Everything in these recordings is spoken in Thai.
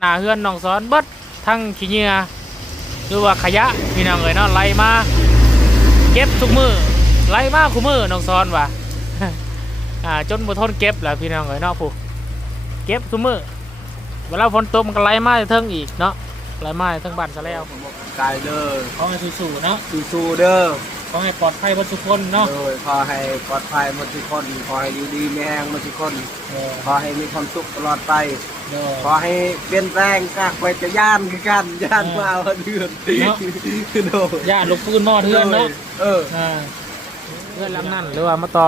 หน้าเฮือนน้องสอนเบิดทั้งขี้เหงื่อหรือว่าขยะพี่น้องเอ้ยเนาะไล่มาเก็บทุกมือไล่มาคู่มือน้องสอนว่ะอ่าจนบ่ทนเก็บแล้วพี่น้องเอ้ยเนาะผู้เก็บทุกมือเวลาฝนตกมันก็ไล่มาเทิงอีกเนาะไล่มาเทิงบ้านซะแล้วกายเด้อขอให้สู้ๆเนาะสู้ๆเด้อ ขอให้ปลอดภัยเบ่ทุกคนเนาะโดยขอให้ปลอดภัยหมดทุกคนขอให้อยู่ดีมีแรงหมดทุกคนเออขอให้มีความสุขตลอดไปเออขอให้เปลี่ยนแปลงกากไปจะย่านคือกันย่านเออมาเอาเดือนเนาะโดยญาติลูกปืนมอดเทือนเนาะเอออ่าเพื่อนหลังนั่นหรือว่ามาต่อ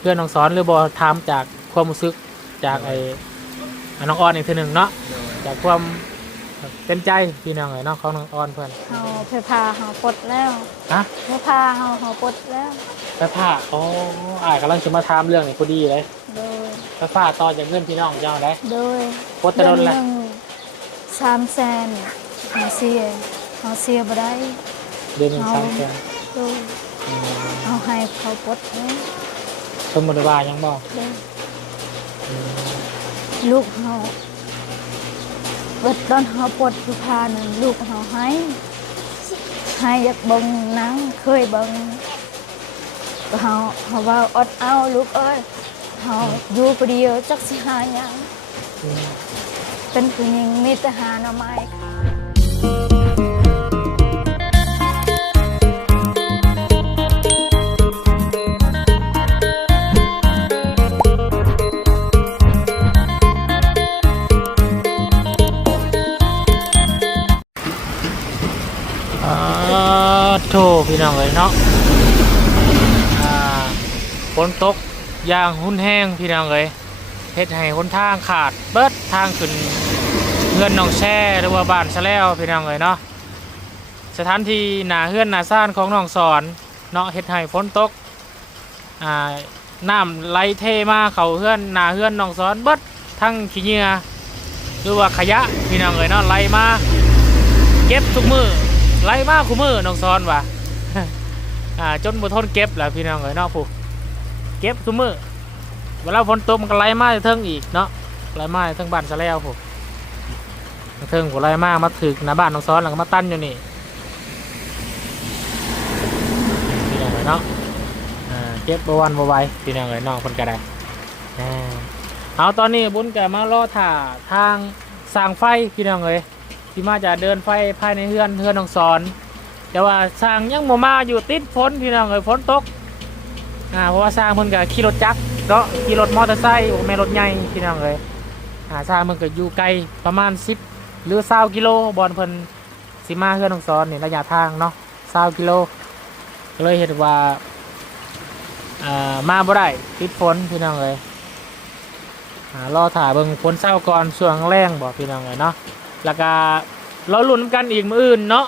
เพื่อนน้องสอนหรือบ่ถามจากความรู้สึกจากไอ้อ่าน้องออนอีกทีหนึ่งเนาะจากความ เต็มใจพี่น้องเลยเนาะของน้องออนเพื่อนเฮาไปพาเฮาปลดแล้วฮะไปพาเฮาเฮาปลดแล้วไปผ้าอ๋ออ้ายกำลังจะมาถามเรื่องนี้พอดีเลยโดยไปผ้าต่อจากเงินพี่น้องเจ้าได้โดยปลดแตะโดนแหละเดือหงสามแสนเฮาเสียเฮาเสียบ่ได้เดือนหนึ่งสามแสนโดยอืมเอาให้เขาปลดแล้วสมมุติว่ายังบอกโดยลูกเฮา เบิดตอนเขาปวดสุพานั่นลูกเขาให้ให้อยากบิ่งนังเคยบิ่งเขาเขาว่าอดเอาลูกเอ้ยเขาอยู่ปเดียวจักสิหายังเป็นผู้หญิงมีแต่หาหน่อไม้ค่ะ โถพี่น้องเลยเนาะอ่าฝนตกอย่างหุ้นแห้งพี่น้องเลยเฮ็ดให้หนทางขาดเบิดทางขึ้นเฮือนหนองแช่หรือว่าบ้านซะแล้วพี่น้องเลยเนาะสถานที่หนาเฮือนหนาซ่านของน้องสอนเนาะเฮ็ดให้ฝนตกอ่าน้ำไหลเทมาเขาเฮือนหนาเฮือนน้องสอนเบิดทั้งขี้เหงื่อหรือว่าขยะพี่น้องเลยเนาะไหลมาเก็บทุกมือ ไล่มาคู่มือน้องซ้อนว่ะอ่าจนบ่ทนเก็บแหล้วพี่น้องเอ้ยเนาะผู้เก็บทุกมือเวลาฝนตกมันก็ไล่มาเทิงอีกเนาะไล่มาเทิงบ้านซะแล้วผู้เทิงผู้ไล่มามาถึกหน้าบ้านน้องซ้อนแล้วก็มาตั้นอยู่นี่พี่น้องเอ้ยเนาะอ่าเก็บบ่วันบ่ไวพี่น้องเอ้ยน้องคนก็ได้เอาตอนนี้บุญแกมารอถ่าทางสร้างไฟพี่น้องเอ้ย ที่มาจะเดินไฟภายในเฮือนเฮือนน้องสอน แต่ว่าสร้างยังบ่มาอยู่ติดฝนพี่น้องเอ้ยฝนตกอ่าเพราะว่าสร้างเพิ่นก็ขี่รถจักรเนาะขี่รถมอเตอร์ไซค์โอ้แม่รถใหญ่พี่น้องเอ้ยอ่าสร้างมันก็อยู่ไกลประมาณ10หรือ20กิโลบอนเพิ่นสิมาเฮือนน้องสอนนี่ระยะทางเนาะ20กิโลก็เลยเห็นว่าอ่ามาบ่ได้ติดฝนพี่น้องเอ้ยอ่ารอถ่าเบิ่งฝนเศร้าก่อนช่วงแรงบ่พี่น้องเอ้ยเนาะ แล้วก็เราลุ้นกันอีกมืออื่นเนาะ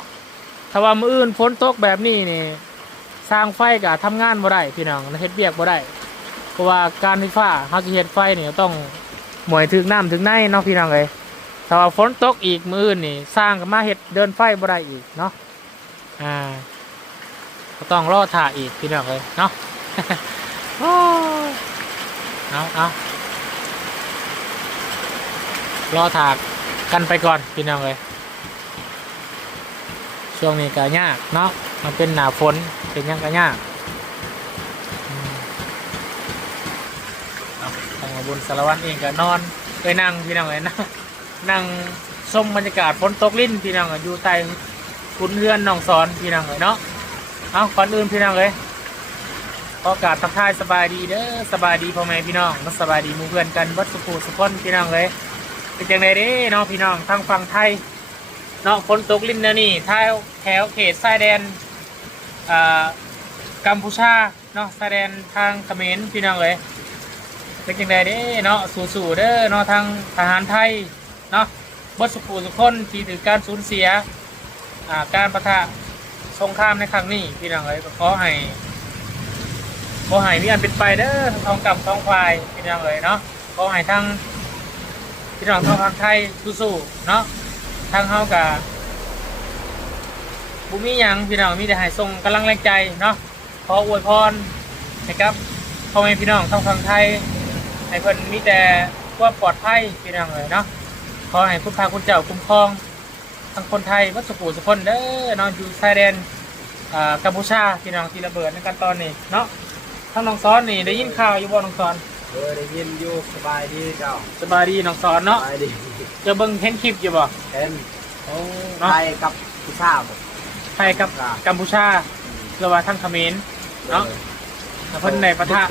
ถ้าว่ามืออื่นฝนตกแบบนี้นี่สร้างไฟกับทำงานบ่ได้พี่น้องเฮ็ดเบียกบ่ได้เพราะว่าการไฟฟ้าเฮาสิเฮ็ดไฟนี่ต้องหมวยถึงน้ำถึงในเนาะพี่น้องเอ้ยถ้าว่าฝนตกอีกมืออื่นนี่สร้างก็มาเฮ็ดเดินไฟบ่ได้อีกเนาะอ่าก็ต้องรอถ่าอีกพี่น้องเอ้ยเนาะเอาเอารอถาก กันไปก่อนพี่น้องเลยช่วงนี้ก็ยากเนาะมันเป็นหนาฝนเป็นยังก็ยากอืมเอาทางบุญสารวัตรเองก็นอนไปนั่งพี่น้องเลยนั่งนั่งชมบรรยากาศฝนตกลิ้นพี่น้องอยู่ใต้คุณเรือนหนองสอนพี่น้องเลยเนาะเอาก่อนอื่นพี่น้องเลยอโอกาสทักทายสบายดีเด้อสบายดีพ่อแม่พี่น้องมาสบายดีมู่เพื่อนกันวัดสุภูสุพนพี่น้องเลย เป็นจังไดเด้เนาะพี่น้องทางฝั่งไทยเนาะฝนตกลินนะนี่ท้ายแถวเขตชายแดนอ่ากัมพูชาเนาะชายแดนทางเขมรพี่น้องเลยเป็นจังไดเด้เนาะสู้ๆเด้อเนาะทางทหารไทยเนาะบดสุขุสุขคนที่ถือการสูญเสียอ่าการประทะสงครามในครั้งนี้พี่น้องเลยก็ขอให้ขอให้มีอันเป็นไปเด้อทองกำทองควายพี่น้องเลยเนาะขอให้ทั้ง พี่น้องทางไทยสู้ๆเนาะทางเฮากับบุมียังพี่น้องมีแต่ให้ส่งกำลังแรงใจเนาะขออวยพรนะครับพ่อแม่พี่น้องทางฝั่งไทยให้เพิ่นมีแต่ความปลอดภัยพี่น้องเลยเนาะขอให้คุณพาคุณเจ้าคุ้มครองทั้งคนไทยวัดสุขุสุคนเด้อนอนอยู่ชายแดนกัมพูชาพี่น้องที่ระเบิดในกันตอนนี้เนาะทั้งน้องซ้อนนี่ได้ยินข่าวอยู่บ่น้องซ้อน โดยได้ยินอยู่สบายดีเจ้าสบายดีน้องซ้อนสเนาะบายดีเจะเบิ่งเห็นคลิปอยู่บ่เห็นโอ้ไทเนาะยกับผู้ชาวไทยกับกัมพูชาหรือว่าทั้งเขมร เนาะ เพิ่นในประทะ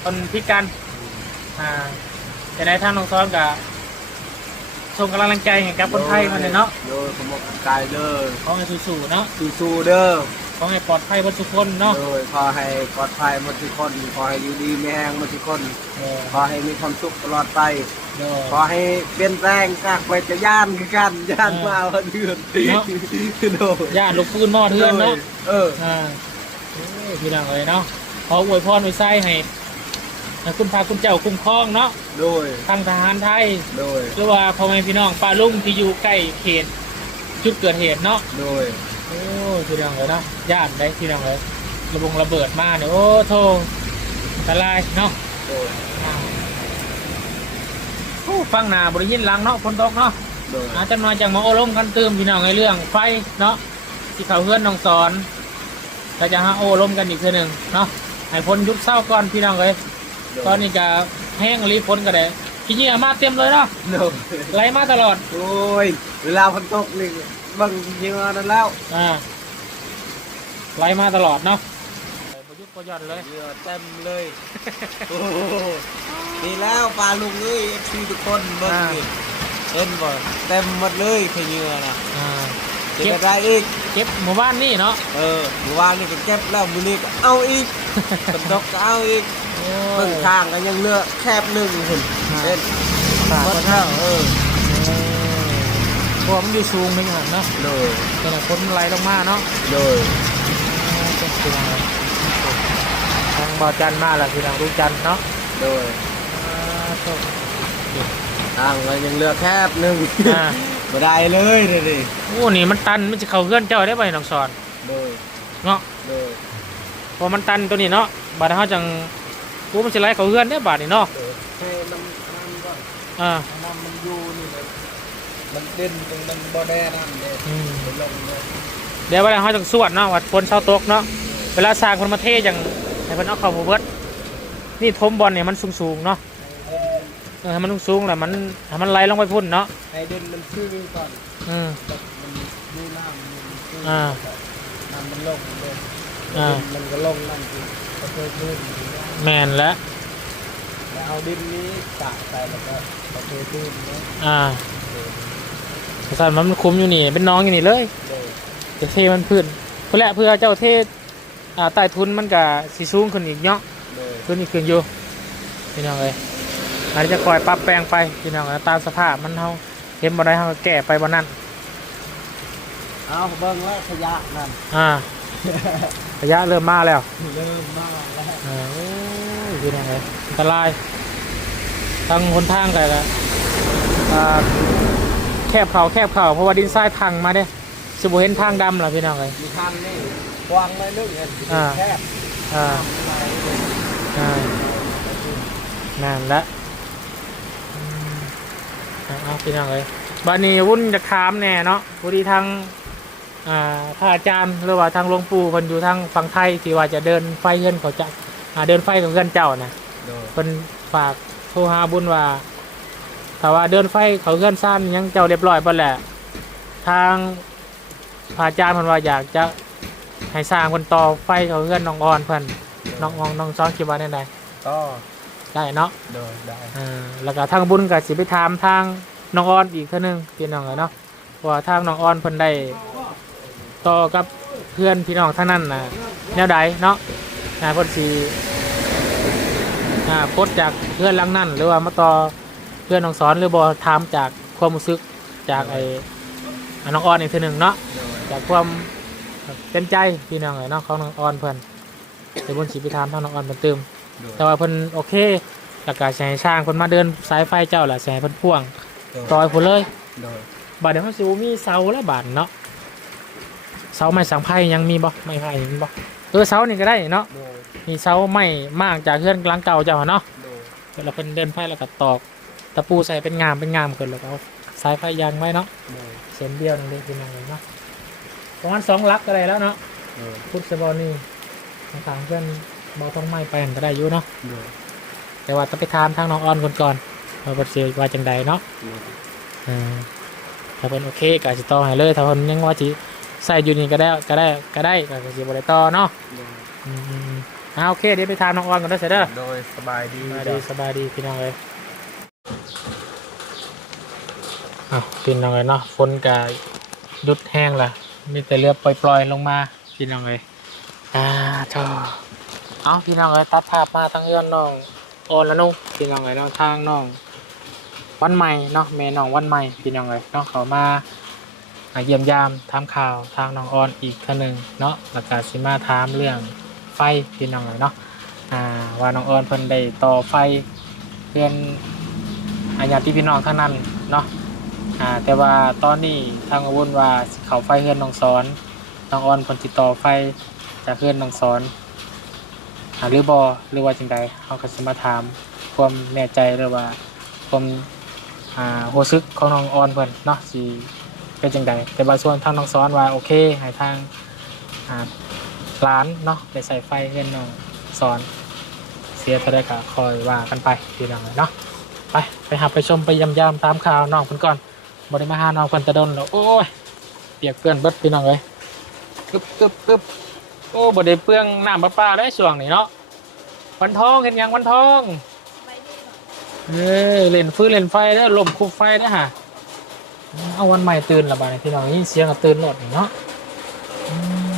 เพิ่นพิกันอ่าแต่ในทางน้องซ้อนก็ส่งกำลังใจให้กับคนไทยเพิ่นเลยเนาะโดยขโมยกายเด้อขอให้สู้ๆเนาะสู้ๆเด้อ ขอให้ปลอดภัยเบนทุกคนเนาะ โดยขอให้ปลอดภัยหมดทุกคนขอให้อยู่ดีมีแรงหมดทุกคนเออขอให้มีความสุขตลอดไปเด้อขอให้เปลี่ยนแปลงจากไปจะย่านคือกันย่านมาเอาเดือนเนาะ โดยญาติลูกปืนหม้อเทือนเนาะ เออ อ่าโอ้ยพี่น้องเอ้ยเนาะ ขออวยพรไว้ใส่ให้ให้คุณพาคุณเจ้าคุ้มครองเนาะโดย ทางทหารไทย โดย หรือว่าพ่อแม่พี่น้องป้าลุงที่อยู่ใกล้เขตจุดเกิดเหตุเนาะ โดย โอ้ยพี่น้องเอ้ยเนาะญาติได้พี่น้องเอ้ยระบงระเบิดมาเนี่ยโอ้โทอันตรายเนาะโดยโอ้ฟังหนาบริยินหลังเนาะฝนตกเนาะโดยอาจจะมาจากหมอโอลมกันเติมพี่น้องในเรื่องไฟเนาะที่เขาเพื่อนน้องสอนก็จะหาโอลมกันอีกเทื่อหนึ่งเนาะให้พ้นยุบเศร้าก่อนพี่น้องเลยตอนนี้ก็แห้งรีบพ้นก็ได้ขี้เหงื่อมาเต็มเลยเนาะโดยไหลมาตลอด โอ้ยเวลาฝนตกนี่ บางเยอะนั่นแล้วอ่าไหลมาตลอดเนาะประยุทธ์ประหยัดเลยเยอะเต็มเลยโอ้โหนี่แล้วปลาลุงเอ้ยเอฟซีทุกคนเบิ่งนี่เห็นบ่เต็มหมดเลยขยเยอะนะอ่าเก็บอะไรอีกเก็บหมู่บ้านนี่เนาะเออเมื่อวานนี่ก็เก็บแล้วมื้อนี้ก็เอาอีกฝนตกก็เอาอีกโอ้เบิ่งทางก็ยังเหลือแคบหนึงหุ่นอ่าเห็นฝากหมไว้ดเนาะแล้วเออ เพราะว่ามันอยู่สูงไม่หันเนาะโดยแต่ละคนไหลลงมาเนาะโดยทางบ่อจันทร์มาแล้วคือทางรู้จันทร์เนาะโดยทางก็ยังเหลือแคบหนึงอ่าบ่ได้เลยเด้ดิโอ้นี่มันตันมันจะเข้าเพื่อนเจ้าได้ไปน้องสอนโดยเนาะโดยพอมันตันตัวนี้เนาะบาดเฮาจังกูมันสิไหลเข้าเพื่อนได้บาดนี่เนาะโดยให้มันมันก่อนอ่าน้ำมันอยู่นี่มัน มันเด่นตรงมันบ่ได้น้ำเด้อืมมันลงเลยเดี๋ยวเวลาเฮาจังสวดเนาะวัดฝนเช้าตกเนาะเวลาสร้างคนมาเทจังให้เพิ่นเอาเข้าบ่เบิดนี่ทมบอลเนี่ยมันสูงๆเนาะเออให้มันสูงๆแล้วมันให้มันไหลลงไปพุ่นเนาะให้เด่นมันซื่อก่อนอืม แบบมันดูน้ำมันซื่ออ่าน้ำมันลงเลยอ่า มันก็ลงนั่นคือก็เพิ่มขึ้นแม่นแล้วแล้วเอาดินนี้กะใส่แล้วก็ก็เพิ่มขึ้นนะอ่า สันมันคุมอยู่นี่ เป็นน้องอยู่นี่เลยโดยจะเทมันพื้นเพื่อแหละเพื่อเจ้าเทอ่าใต้ทุนมันก็สีสูงขึ้นอีกเนาะโดยขึ้นอีกขึ้นอยู่พี่น้องเลยอันนี้จะคอยปรับแปลงไปพี่น้องเอ้ยตามสภาพมันเฮาเห็นบ่ได้เฮาก็แก้ไปบ่นั้นเอาเบิ่งแล้วขยะนั่นอ่าระยะเริ่มมาแล้วเริ่มมากแล้วอ่าโอ้ยพี่น้องเลยอันตรายทางหนทางก็ละอ่าแค บเขาแคบเขาเพราะว่าดินทรายพังมาเด้สิบ่เห็นทางดำล่ะพี่น้องเลยมีทางนี่กว้างเลยนึกเห็นอ่าแคบอ่าอ่านั่นละอืมเอาเอาพี่น้องเลยบานี้วุ่นจะถามแน่เนาะพอดีทางอ่าพระอาจารย์หรือว่าทางหลวงปู่คนอยู่ทางฝั่งไทยที่ว่าจะเดินไฟเงินเขาจะอ่าเดินไฟของเงินเจ้านะโดยคนฝากโทรหาบุญว่า ถ้าว่าเดินไฟเขาเงินสั้นยังเจ้าเรียบร้อยไปแหละ ทางพระอาจารย์เพันว่าอยากจะให้สร้างคนต่อไฟเขาเงินน้องอ่อนเพิ่นน้องน้องน้องซ้อนคิดว่าได้ไดก็ได้เนาะโดยได้อ่าแล้วก็ทางบุญก็สิไปถามทางน้องออนอีกเท่านึงพี่น้องเลยเนาะเพราะว่าทางน้องออนเพิ่นได้ต่อกับเพื่อนพี่น้องท่างนั้นน่ะแนวใดเนาะนะเพิ่นสิอ่าพดจากเพื่อนหลังนั้นหรือว่ามาต่อ เพื่อนน้องสอนหรือบ่ถามจากความรู้สึกจากไอ้อ่าน้องออนอีกเท่านึงเนาะโดยจากความเต็มใจพี่น้องเลยเนาะของน้องออนเพิ่นเดี๋ยวบุญสิไปถามทางน้องออนเพิ่นเติมโดยแต่ว่าเพิ่นโอเคแล้วก็สิให้ช่างเพิ่นมาเดินสายไฟเจ้าแหละสิให้เพิ่นพ่วงต่อยพุ่นเลยโดยบาดเดี๋ยวมันสิบ่มีเสาแล้วบาดเนาะเสาไม้สังไผ่ยังมีบ่ไม้ไผ่มีบ่เออเสานี่ก็ได้เนาะโดยมีเสาไม้มากจากเฮือนหลังเก่าเจ้าหั่นเนาะโดยแล้วเพิ่นเดินไฟแล้วก็ตอก ตะปูใส่เป็นงามเป็นงามเกินแล้วก็เอาสายไฟยางไว้เนาะโดยเส้นเดียวนั่นเองพี่น้องเลยเนาะประมาณสองลักก็ได้แล้วเนาะโดยพุทธบอลนี่ทางเพื่อนบอต้องไม้ไปหั่นก็ได้อยู่เนาะโดยแต่ว่าต้องไปถามทางน้องออนคนก่อนว่าเพิ่นสิว่าจังใดเนาะโดยเออถ้าเพิ่นโอเคก็สิต่อให้เลยถ้าเพิ่นยังว่าสิใส่อยู่นี่ก็ได้ก็ได้ก็ได้ก็สิบ่ได้ต่อเนาะโดยอืมๆอ่าโอเคเดี๋ยวไปถามน้องออนกันได้อเสร็จเด้อโดยสบายดีสบายดีสบายดีพี่น้องเลย อ้าวพี่น้องเลยเนาะฝนกายุดแห้งละมีแต่เรือปล่อยๆลงมาพี่น้องเลยอ่าชอเอาพี่น้องเลยตัดภาพมาทั้งเอื้อนน้องโอนแล้วนุ่งพี่น้องเลยเนาะทางน้องวันใหม่เนาะแม่น้องวันใหม่พี่น้องเลยเนาะเขามาเยี่ยมยามถามข่าวทางน้องออนอีกท่านหนึ่งเนาะแล้วก็สิมาถามเรื่องไฟพี่น้องเลยเนาะอ่าว่าน้องเอิญเพิ่นได้ต่อไฟเพื่อน อาญาติพี่น้องทั้งนั้นเนาะอ่าแต่ว่าตอนนี้ทางอาวุธว่าเขาไฟเพื่อนน้องสอนน้องออนเพิ่นติดต่อไฟจากเพื่อนน้องสอนหรือบอหรือว่าจังใดเขาก็สิมาถามความแน่ใจหรือว่าความอ่าโหซึกของน้องออนเพิ่นเนาะสิเป็นจังใดแต่บางส่วนทางน้องสอนว่าโอเคให้ทางอ่าร้านเนาะได้ใส่ไฟเพื่อนน้องสอน เสียเท่าไรก็คอยว่ากันไปทีหลังเลยเนาะ ไปไปหาไปชมไปยำยำตามข่าวน้องคนก่อนบริมาหาน้องคนตะดนแล้วโอ้ยเปียกเปื้อนเบิดพี่น้องเลยกึบกึบกึบโอ้บไดเปลืองน้ำประปาได้ช่วงนี้เนาะวันทองเห็นยังวันทองเอ้ยเล่นฟื้นเล่นไฟแล้วลมคุบไฟนะฮะเอาวันใหม่ตื่นละบาดนี้พี่น้องนี่เสียงก็ตื่นหมดนี่เนาะอืม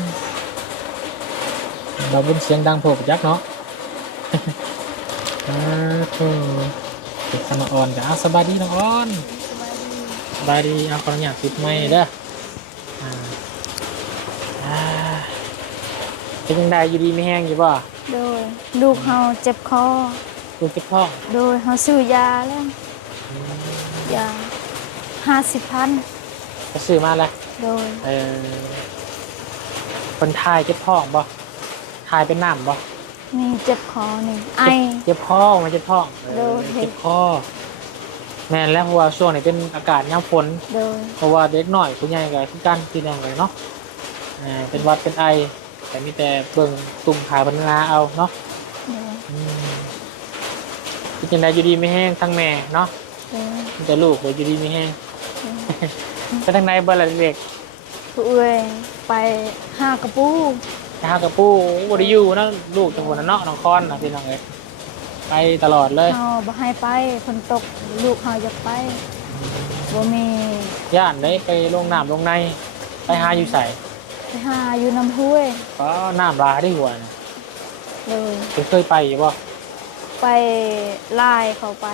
เราเป็นเสียงดังโผล่ยักษ์เนาะอ่าโธ่ ติดคำอ่อนกับอาสบายดีน้องอ่อนสบายดีเอาขออนุญาตติดไม่เด้ออ่าอ่าเป็นยังไงอยู่ดีไม่แห้งอยู่ป่ะโดยลูกเฮาเจ็บคอลูกเจ็บท้องโดยเฮาซื้อยาแล้วยาห้าสิบพันก็ซื้อมาแล้วโดยเออคนทายเจ็บท้องป่ะทายเป็นน้ำป่ะ นี่เจ็บคอนี่ไอ เจ็บท้องมันเจ็บท้องเออโดยเจ็บคอแม่นแล้วเพราะว่าช่วงนี้เป็นอากาศยามฝนโดยเพราะว่าเด็กหน่อยผู้ใหญ่ก็คือกันพี่น้องเลยเนาะอ่าเป็นหวัดเป็นไอ แต่มีแต่เบิ่งตุ่มขาบันงาเอาเนาะโดยอืมเป็นจังไดอยู่ดีไม่แห้งทั้งแม่เนาะโดยมีแต่ลูกเลยอยู่ดีไม่แห้งไปทางในบ้านเด็กผู้เอ้ยไปห้ากระปู ๆหากระปูบไดิอยู่เนาะลูกจังหวัดเนาะน้องคอนนะพี่น้องเลยไปตลอดเลยเฮาบ่ให้ไปฝนตกลูกเฮาอยากไปบ่มีย่านได้ไปลงน้ำลงใน ไปหาอยู่ใส่ไปหาอยู่น้ำห้วยก็น้ำลาได้หัวนะเลยเคยไปอยู่บ่ไปไล่เขาไป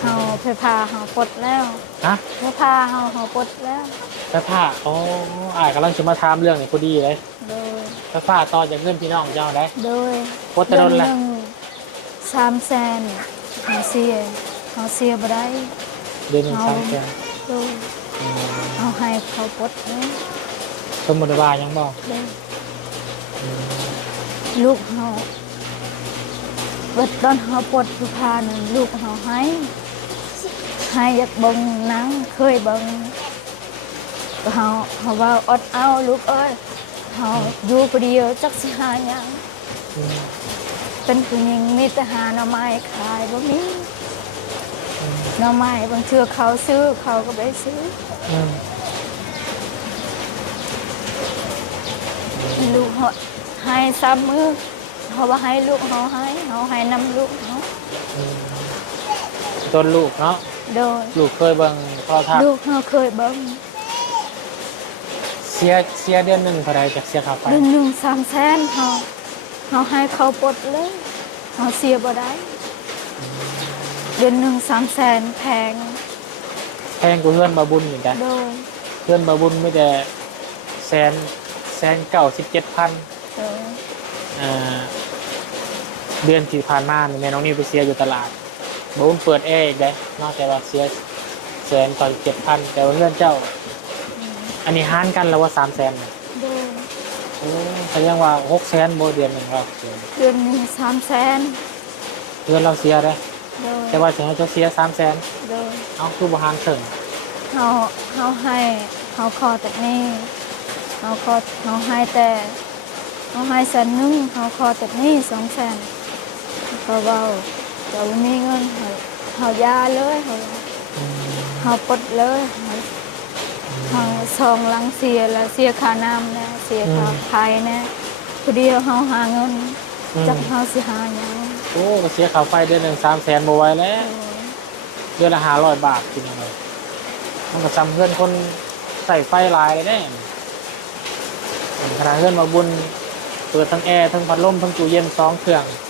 เฮาไปพาเฮาปลดแล้วฮะไปพาเฮาเฮาปลดแล้วไปผ้าโอ้อายกำลังจะมาถามเรื่องนี้พอดีเลยโดยไปผ้าต่อจากเงินพี่น้องเจ้าได้โดยโคตรโดนแหละเดือหงสามแสนเฮาเสียเฮาเสียบ่ได้เดือนหนึ่งเอาสามแสนโดยเฮาให้เขาปลดเลยสมุนบายังบอกโดยลูกเฮาเบิดตอนเฮาปลดผู้พานึงลูกเฮาให้ ให้อยากเบิ่งนังเคยบ่งเฮาเฮาว่าอดเอาลูกเอ้ยเฮาอยู่ผู้เดียวจักสิหายังเป็นผู้หญิงมีแต่หาหน่อไม้ขายบ่มีหน่อไม้บางเทื่อเขาซื้อเขาก็ไปซื้อลูกเขาให้ซ้ำมือเขาว่าให้ลูกเขาให้เขาให้นำลูกเขาต้นลูกเนาะ โดยลูกเคยเบิ่งโทรทัศน์ลูกเขาเคยเบิ่งเสียเสียเดือนหนึ่งเท่าไรจากเสียค่าไฟเดือนหนึ่งสามแสนเขาเขาให้เขาปลดเลยเขาเสียบ่ได้เดือนหนึ่งสามแสนแพงแพงกว่าเพื่อนบาบุญเหมือนกันโดยเพื่อนบาบุญไม่แต่แสนแสนเก้าสิบเจ็ดพันโดยอ่าเดือนที่ผ่านมานี่แม่น้องนิวไปเสียอยู่ตลาด บาบุญเปิดแอร์อีกได้นอกจากว่าเสียแสนต่อเจ็ดพันแต่ว่าเพื่อนเจ้า อันนี้ห้านกันแล้วว่าสามแสนโดยโอ้แสดงว่าหกแสนโบเดือนหนึ่งเราเสียเดือนหนึ่งสามแสนเพื่อนเราเสียได้โโดยแต่ว่าถึงเราจะเสียสามแสนโดยเอาคือบหารถึงเฮาเฮาให้เฮาขอแต่นี้เฮาขอเฮาให้แต่เฮาให้แสนหนึงเฮาขอแต่นี้สองแสนเขา เว้าแต่บ่มีเงินเฮาเฮายาเลยเฮาเฮาปลดเลยเฮาเฮาซองหลังเสียแล้วเสียค่าน้ำแน่เสียค่าไฟแน่พอดีเฮาหาเงินจักเฮาสิหาหยังโอ้ก็เสียค่าไฟเดือนหนึ่งสามแสนบไหว้แล้วเดือนละห้าร้อยบาทกินยังไงมันก็จำเพื่อนคนใส่ไฟหลายเลยแน่ขนาดเพื่อนมาบุญเปิดทั้งแอร์ทั้งพัดลมทั้งตู้เย็นสองเครื่องมัน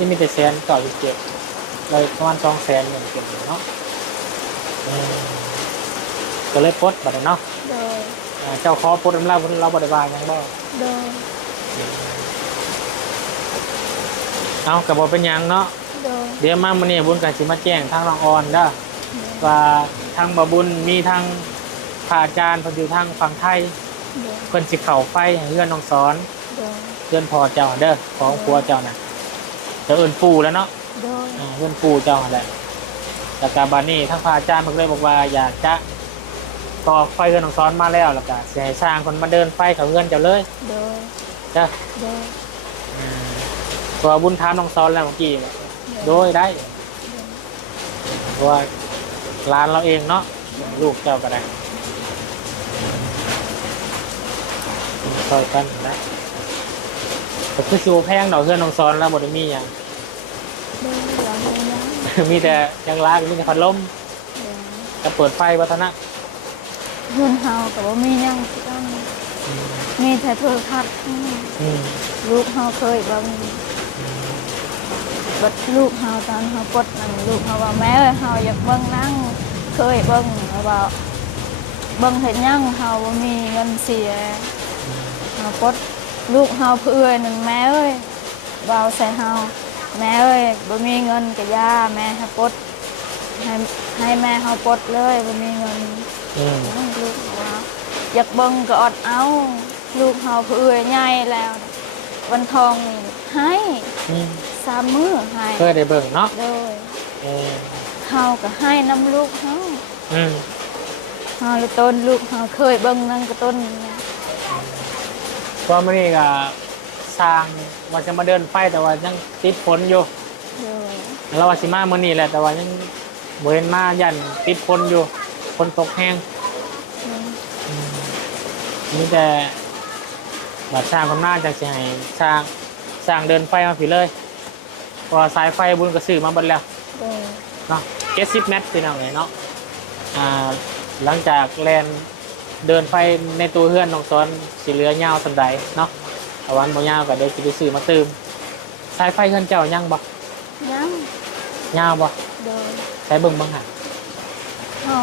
จะมีแต่แสนเก่าอยู่เจ็ดเลยประมาณสองแสนเงินเก็บอยู่เนาะเออก็เลยปลดบัดนี้เนาะโดยอ่าเจ้าขอปลดอำนาจเราบริบาลยังบ่โดยเอากับบอเป็นหยังเนาะโดยเดี๋ยวมามื่อนี้บุญกันสิมาแจ้งทางรองออนเด้อว่าทางบาบุญมีทางพระอาจารย์เพิ่นอยู่ทางฝั่งไทยโดยเพิ่นสิเข้าไฟให้เพื่อนน้องสอนโดยเพื่อนพ่อเจ้าเด้อของผัวเจ้าน่ะ จะเอิ้นปู่แล้วเนาะโดยอ่าเพื่อนปู่เจ้านั่นแหละแต่กาบานี้ทางพระอาจารย์เพิ่นก็เลยบอกว่าอยากจะต่อไฟเพื่อนน้องสอนมาแล้วแล้วก็สิให้สร้างคนมาเดินไฟเขาเพื่อนเจ้าเลยโดยเด้อโดยอ่าตัวบุญถามน้องสอนแล้วเมื่อกี้โดยได้เพราะว่าร้านเราเองเนาะลูกเจ้าก็ได้ช่วยกันนะ แต่คือชูแพงดอกเพื่อนน้องสอนแล้วบไดมีอย่างโดยหลังนี้นะมีแต่ยังร้านมีแต่พัดลมโดยกับเปิดไฟวัฒนะเงินเฮาก็บ่มีหยังต้องมีแต่โทรทัศน์อืมลูกเฮาเคยเบิ่งบัดลูกเฮาตอนเฮาปลดนั่นลูกเฮาว่าแม่เอ้ยเฮาอยากเบิ่งหนังเคยเบิ่งเฮาว่าเบิ่งเฮ็ดหยังเฮาบ่มีเงินเสียเฮาปลด ลูกเฮาเพื่อนนั่นแม่เอ้ยเบาใส่เฮาแม่เอ้ยบ่มีเงินก็ย่าแม่ให้ปลดให้ให้แม่เฮาปลดเลยบ่มีเงินอืมลูกว่าอยากเบิ่งก็อดเอา ลูกเฮาเพื่อใหญ่แล้ว วันทองนี่ให้อืมสามมื้อให้เคยได้เบิ่งเนาะโดยเออเฮาก็ให้น้ำลูกเฮาอืมเฮาเลยต้นลูกเฮาเคยเบิ่งนั่นก็ต้นเนี่ย เพราะมื่อนี้ก็สร้างว่าจะมาเดินไฟแต่ว่ายังติดฝนอยู่โดยเราว่าสิมามื่อนี้แหละแต่ว่ายังบ่เห็นมายันติดฝนอยู่ฝนตกแห้งโดยมีแต่บัดสร้างคนหน้าจะสิให้สร้างสร้างเดินไฟมาผีเลยเพราะว่าสายไฟบุญกระสือมาเบดแล้ว โดยเนาะเจ็ดสิบเมตรพี่น้องเลยเนาะ อ่า หลังจากแลน เดินไฟในตัวเฮือนน้องซ้อนสีเหลือยาวสันใดเนาะเอาวันบ่ยาวก็เดี๋ยวสิไปซื้อมาเติมสายไฟเฮือนเจ้ายังบ่ยังยาวบ่โดยใช้เบิ่งเบิ่งหันเฮา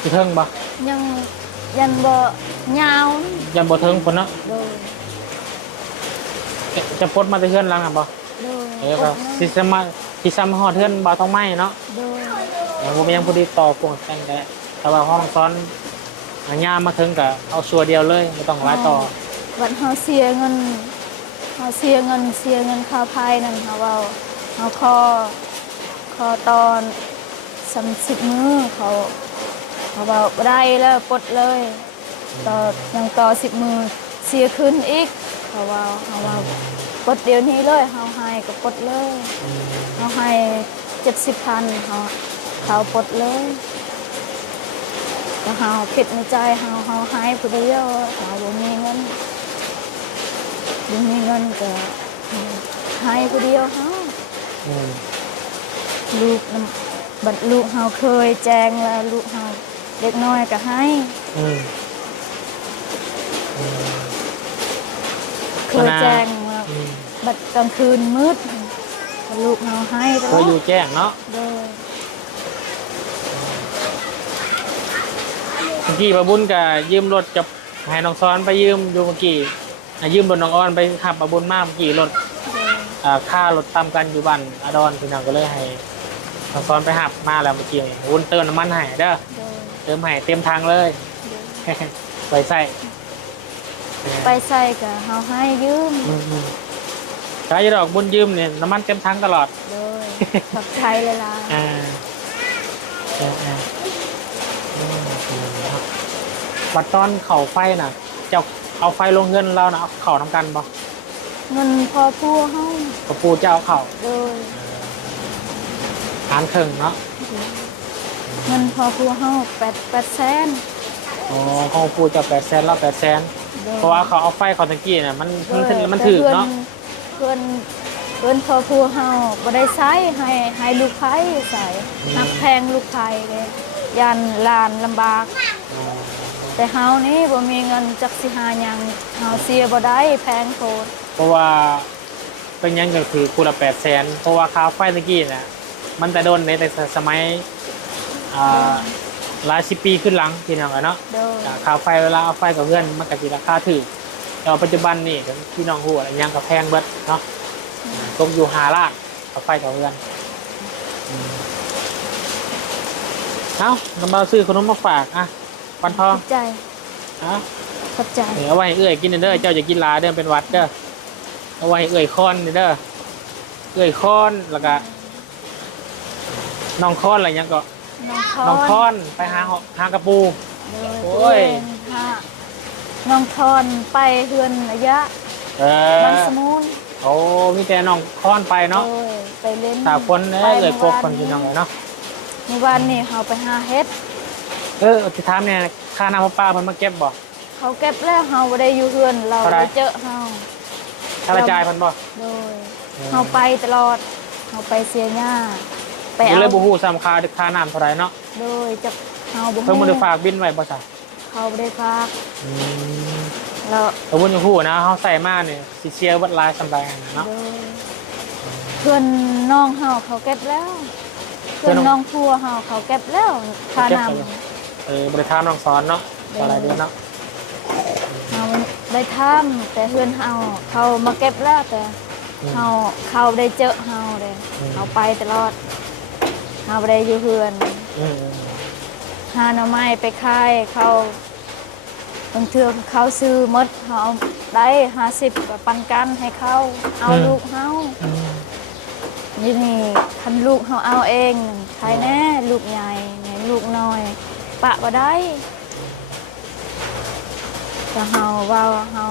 สิเทิงบ่ยังยันบ่ยาวยังบ่เทิงพุ่นเนาะโดยจะปลดมาแต่เฮือนหลังอะบ่โดยเออก็สิสมาสิซ้ำฮอดเฮือนบ่าวทองไม้เนาะโดยเออผมยังพอดีต่อพวงกันได้แต่ว่าห้องซ้อน อันยามมาถึงก็เอาชัวร์เดียวเลยไม่ต้องหลายต่อบัดเฮาเสียเงินเฮาเสียเงินเสียเงินค่าไฟนั่นเฮาเว้าเฮาขอขอตอน30มื้อเขาเขาเว้าบ่ได้แล้วปลดเลยต่อยังต่อ10มื้อเสียขึ้นอีกเขาเว้าเฮาเว้าปลดเดี๋ยวนี้เลยเฮาให้ก็ปลดเลยเฮาให้70,000เฮาเขาปลดเลยแล้ว เฮาคิดในใจเฮาเฮาให้ผู้เดียวเฮาบ่มีเงินบ่มีเงินก็ให้ผู้เดียวเฮาอืมลูกนำบัดลูกเฮาเคยแจ้งแล้วลูกเฮาเด็กน้อยก็ให้อืมอืมเคยแจ้งว่าอืมบัดกลางคืนมืดลูกเฮาให้ตลเคอยดอยู่แจ้งเนาะโดย เมื่อกี้ปะบุญก็ยืมรถกับให้น้องซ้อนไปยืมอยู่เมื่อกี้อะยืมรถน้องออนไปขับปะบุญมาเมื่อกี้รถโดยอ่าค่ารถตามกันอยู่บ้านอาดอนพี่น้องก็เลยให้น้องซ้อนไปหับมาแล้วเมื่อกี้วุ้นเติมน้ำมันให้เด้อโดยเติมให้เต็มทางเลยโดยไปใส่ไปใส่ก็เฮาให้ยืมอืมอืมใช้ดอกบุญยืมเนี่ยน้ำมันเต็มทั้งตลอดโดยขอบใจเลยล่ะอ่า บัดตอนเข่าไฟน่ะเจะเอาไฟลงเงินเรานะเอาเข่าทำกันบ่เงินพอพัวเฮากระปูจะเอาเข่าโดยหารครึ่งเนาะเงินพอพัวเฮาแปดแปดแสนอ๋อของกระปูจะแปดแสนเราแปดแสนโดยเพราะว่าเขาเอาไฟเขาตะกี้น่ะมันมันถึงมันถือเนาะเพื่อนเพื่อนพอพัวเฮาบ่ได้ใช้ให้ให้ลูกไผ่ใส่นักแพงลูกไผ่เลยยันลานลำบาก แต่เฮานี่บ่มีเงินจักสิหาหยังเฮาเสียบ่ได้แพงโพดเพราะว่าเป็นหยังก็คือคูละแปดแสนเพราะว่าค่าไฟตะกี้น่ะมันแต่โดนในแต่สมัยอ่าหลายสิบปีขึ้นหลังพี่น้องอะเนาะโดยอ่าค่าไฟเวลาเอาไฟกับเพื่อนมันก็สิราคาถูกแต่ว่าปัจจุบันนี่พี่น้องหัวยังกับแพงเบิดเนาะตกอยู่หาล้านกับไฟกับเพื่อนอืมเอ้าเรามาซื้อขนมมาฝากอะ ปันทขอองบใจอะขอบใจเดี๋ยวเอาไว้ให้เอื้อยกินเด้อเจ้าจะกินหลายเด้อเป็นหวัดเด้อเอาไว้ให้เอื้อยคอนเด้อเอื้อยคอนแล้วก็น้องคอนอะไรยังก็น้องทน้องคออนนไปหาหาหากระปูโดยโอ้ยฮะน้องทอนไปเฮือนระยะเอมันอสมุนโอ้มีแต่น้องคอนไปเนาะโดยไปเล่นสาวคนเอ้ยเอื้อยกบคนไปพี่น้องเลยเนาะ เมื่อวานนี่เขาไปหาเฮ็ด เออจะถามเนี่ยค่าน้ำประปาเพิ่นมาเก็บบ่ เขาเก็บแล้วเขาบ่ได้อยู่เฮือนเราเท่าไหร่ไปเจอเฮาค่ากระจายเพิ่นบ่ โดยเออเขาไปตลอดเขาไปเสียหญ้าไปเดี๋ยวเอาเลยบ่ฮู้ซ้ำค่าค่าน้ำเท่าไหร่เนาะโดยจะเขาบ่เพิ่นบ่ฮู้ได้ฝากบินไว้บ่ซะเขาบ่ได้ฝากอืมแล้วแต่วุ้นยังฮู้นะเฮาใส่มาเนี่ยสิเชียร์เบิดหลายสำใดเนาะ โดยเพื่อนน้องเฮาเขาเก็บแล้ว เพื่เพื่ออนนน้องน้องครัวเฮาเขาเก็บแล้วค่าเก็บน้ไปเลย เออบริทามน้องสอนเนาะอะไรเดือนเนาะำเฮาได้ทำแต่เพื่อนเฮาเขามาเก็บแล้วแต่อืมเฮาเขาได้เจอเฮาเลยอืมเฮาไปตลอดเฮาบ่ได้อยู่เพื่อนอืมอืมหาหน่อไม้ไปขายเขาบางเทื่อเขาซื้อหมดเขาเอาได้ห้าสิบกับปันกันให้เขาเอาลูกเขาอืมยี่นี่คันลูกเขาเอาเองใครแน่ลูกใหญ่ไหนลูกน้อย ปะบ่ได้ก็เฮาเว่าเฮา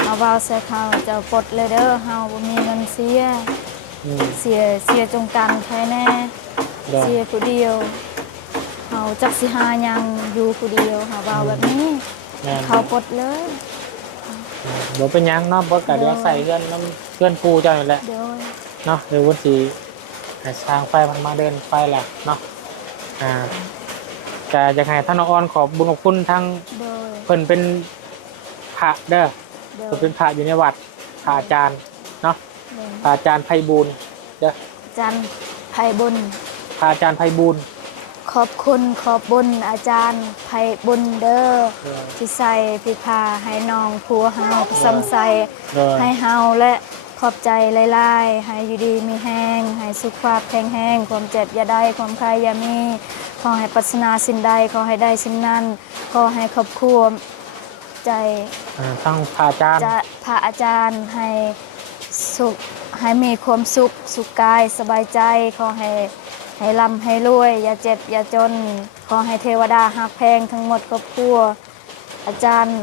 เฮาเว่าใส่เขาจะปลดเลยเด้อเฮาบ่มีเงินเสีย อืม เสียเสียจงกันใครแน่เดี๋ยวเสียผู้เดียวเฮาจักสิหาหยังอยู่ผู้เดียวเฮาเว้าแบบนี้ แม่นเขาปลดเลย บ่เป็นหยังเนาะบ่กะเดี๋ยวใส่เพื่อนน้ำเพื่อนปูเจ้าอยู่แหละโดยเนาะเดี๋ยววุ้นสิให้ทางไฟมันมาเดินไฟแหละเนาะอ่า จะอยากให้ท่านออนขอบบุญขอบคุณทั้งโดยเพิ่นเป็นพระเด้อโดเพิ่นยเป็นพระอยู่ในวัดพระอาจารย์เนาะโดยพระอาจารย์ไพบูลย์เด้อจันทร์ไพบุญ พระอาจารย์ไพบูลย์ขอบคุณขอบบุญอาจารย์ไพบุญเด้อเออที่ใส่พิพาให้น้องผัวเฮาซ้ำใส่เออให้เฮาและ ขอบใจหลายๆให้อยู่ดีมีแห้งให้สุขภาพแข็งแรงความเจ็บอย่าได้ความใครอย่ามีขอให้ปรารถนาสิ่งใดขอให้ได้สิ่งนั้นขอให้ครอบครัวใจอ่าทั้งพระอาจารย์จะพระอาจารย์ให้สุขให้มีความสุขสุขกายสบายใจขอให้ให้ร่ำให้รวย อย่าเจ็บอย่าจนขอให้เทวดาหักแพงทั้งหมดครอบครัวอาจารย์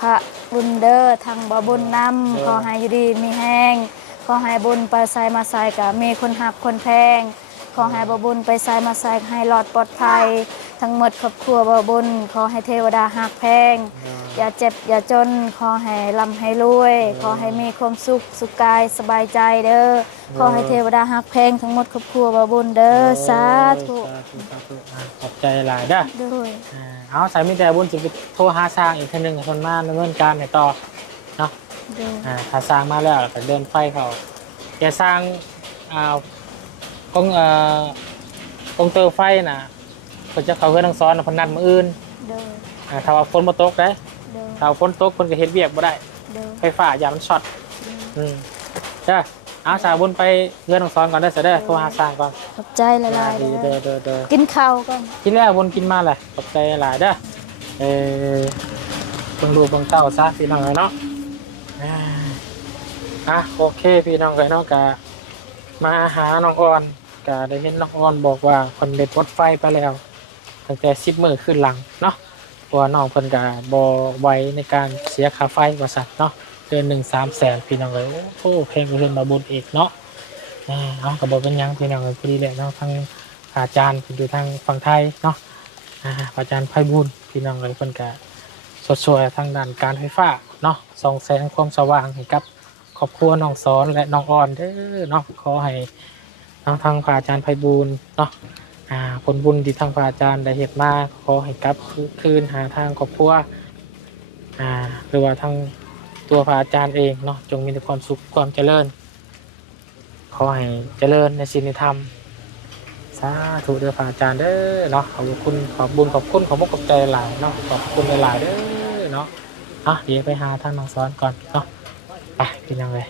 พระ บุญเดอร์ทางบาบุญนำขอให้อยู่ดีมีแห้งขอให้บุญไปใส่มาใส่กับมีคนหักคนแพงขอให้บาบุญไปใส่มาใส่ให้หลอดปลอดภัย ทั้งหมดครอบครัวบาบุญขอให้เทวดาหักแพง อย่าเจ็บอย่าจนขอให้ร่ำให้รวยขอให้มีความสุขสุขกายสบายใจเด้อขอให้เทวดาหักแพงทั้งหมดครอบครัวบาบุญเด้อสาธุสาธุสาธุอ่าขอบใจหลายเด้อด้วยอ่า เอาสายมีแต่บุญสิไปโทรหาสร้างอีกทีหนึงให้คนมาดำเนินการให้ต่อเนาะด้วยอ่าถ้าสร้างมาแล้วก็เดินไฟเขาอย่าสร้างอ่ากองเอ่อกองเตอร์ไฟน่ะเพิ่นจะเข้าเฮือนทั้งซ้อนน่ะเพิ่นนัดมื้ออื่นด้วยอ่าถ้าว่าฝนบ่ตกเด้ด้วยถ้าว่าฝนตกเพิ่นก็เฮ็ดเวียกบ่ได้ด้วยไฟฟ้าอย่ามันช็อตอืมจ้า เอาสาวบุญไปเฮือนทั้งซ้อนก่อนเด้อเสยเด้อโทรหาสร้างก่อนขอบใจหลายๆดีเด้เด้ออเด้อเด้อ กินข้าวก่อนกินแล้วบนกินมาแหละขอบใจหลายเด้อเออเบิ่งดูเบิ่งเต้าซะพี่น้องเอ้ยเนาะอ่าอะโอเคพี่น้องเอ้ยเนาะกะมาหาน้องออนก็ได้เห็นน้องออนบอกว่าคนได้ปลดไฟไปแล้วตั้งแต่สิบมือขึ้นหลังเนาะเพราะว่าน้องเพิ่นก็บ่ไหวในการเสียค่าไฟว่าซั่นเนาะ เดือนหนึ่งสามแสนพี่น้องเลยโอ้โหเพลงเพิ่นมาบุญอีกเนาะเอาก็บ่เป็นยังพี่น้องเลยพอดีแหละเนาะทางอาจารย์อยู่ทางฝั่งไทยเนาะอ่าจารย์ไพบูลย์พี่น้องเลยเพิ่นก็สดสวยทางด้านการไฟฟ้าเนาะส่องแสงความสว่างให้กับครอบครัวน้องสอนและน้องอ่อนเด้อเนาะขอให้ทางทางพระอาจารย์ไพบูลเนาะอ่าผลบุญที่ทางพระอาจารย์ได้เฮ็ดมาขอให้กลับคืนหาทางครอบครัวอ่าหรือว่าทาง ตัวพระอาจารย์เองเนาะจงมีแต่ความสุขความเจริญ ขอให้เจริญในศีลธรรมสาธุเด้อพระอาจารย์เด้อเนาะขอบคุณขอบบุญขอบคุณขอบมุกขอบใจหลายเนาะขอบคุณหลายเด้อเนาะอะเดี๋ยวไปหาทางน้องสอนก่อนเนาะไปพี่น้องเลย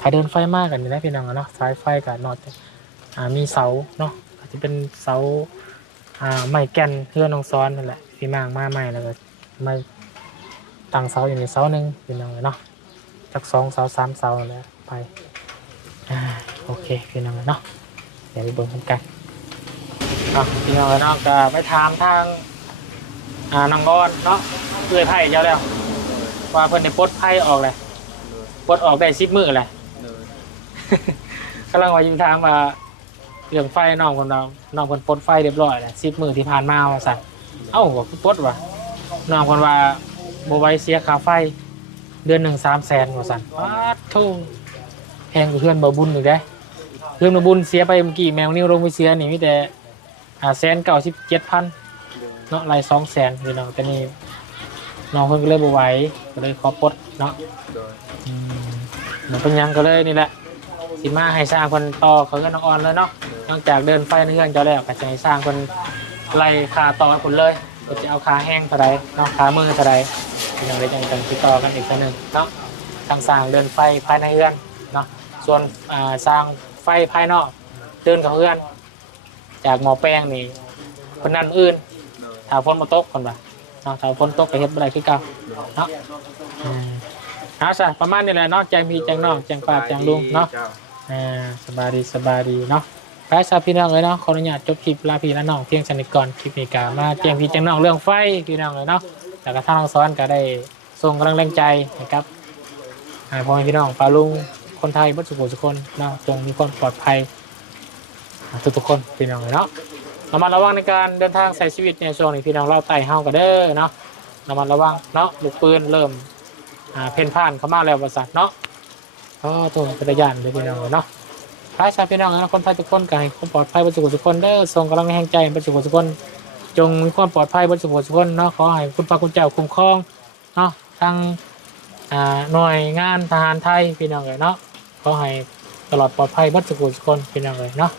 ถ้าเดินไฟมากกันนี่นะพี่น้องเนาะสายไฟกับนอตอ่ามีเสาเนาะอาจจะเป็นเสาอ่าไม้แก่นเพื่อนน้องซ้อนนั่นแหละพี่มางมาใหม่แล้วก็ไม่ ตั้งเสาอยู่ในเสาหนึ่งพี่น้องเลยเนาะจากสองเสาสามเสาแล้วไปอ่าโอเคพี่น้องเลยเนาะเดี๋ยวไปเบิ่งกันเนาะพี่น้องเลยเนาะก็ไปถามทางอ่าน้องบอนเนาะเพื่อไผ่เจ้าแล้วว่าเพิ่นได้ปลดไพ่ออกเลยปลดออกได้สิบมือเลยเลยกำลังว่ายิงถามว่าเรื่องไฟน้องคนเราน้องคนปลดไฟเรียบร้อยเลยสิบมือที่ผ่านมาว่าสั่นเอ้าว่าปลดวะน้องคนว่า บไหว้เสียค่าไฟ เดือนหนึ่งสามแสนว่าสั่นว้าโธ่แพงกว่าเพื่อนบ่บุญอีกได้เพื่อนบ่บุญเสียไปเมื่อกี้แมวนิ้วลงไปเสียนี่มีแต่อ่าแสนเก้าสิบเจ็ดพันเนาะรายสองแสนพี่น้องแต่นี่น้องเพิ่นก็เลยบ่ไหวก็เลยขอปลดเนาะเลยอืมมันเป็นยังก็เลยนี่แหละสิมาให้สร้างคนต่อเขาก็น้องออนเลยเนาะนอกจากเดินไฟนเครื่องจ้าแล้วก็จะให้สร้างคนไล่คาต่อให้ผลเลยก็จะเอาคาแห้งเท่าใดเนาะคามือเท่าใด พี่น้องได้จังกันติดต่อกันอีกสักหนึ่งเนาะทางสร้างเดินไฟภายในเรือนเนาะส่วนอ่าสร้างไฟภายนอกเดินกับเรือน จากหมอแป้งนี่คนนั้นอื่นถ้าฝนมาตกคนว่าเนาะถ้าฝนตกก็เฮ็ดบ่ได้คือเก่าเนาะอืมเอาซะประมาณนี้แหละเนาะแจงพี่แจงน้องแจงป้าแจงลุงเนาะอ่าสบายดีสบายดีเนาะไปซะพี่น้องเลยเนาะขออนุญาตจบคลิปลาพี่และน้องเพียงสนิทก่อนคลิปนี้ก็มาแจงพี่แจงน้องเรื่องไฟพี่น้องเลยเนาะ แล้วก็ทางน้องซ้อนก็ได้ส่งกำลังแรงใจนะครับอ่าพ่อแม่พี่น้องปาลุงคนไทยบัดสุขสุขคนเนาะจงมีความปลอดภัยทุกทุกๆคนพี่น้องเลยเนาะระมัดระวังในการเดินทางใช้ชีวิตในช่วงนี้พี่น้องเราไต่เฮากันเด้อเนาะระมัดระวังเนาะลูกปืนเริ่มเพ่นพ่านเข้ามาแล้วประสาทเนาะก็ตัวเป็นระยานเลยพี่น้องเนาะพายชาพี่น้องนะคนไทยทุกคนก็ให้ความปลอดภัยบริสุทธิ์ทุกคนเด้อส่งกำลังแห่งใจบริสุทธิ์ทุกคน จงมีความปลอดภัยบริสุขสุขคนเนาะขอให้คุณพระคุณเจ้าคุ้มครองเนาะทั้งอ่าหน่วยงานทหารไทยพี่น้องเลยเนาะขอให้ตลอดปลอดภัยบริสุขสุขคนพี่น้องเลยเนาะ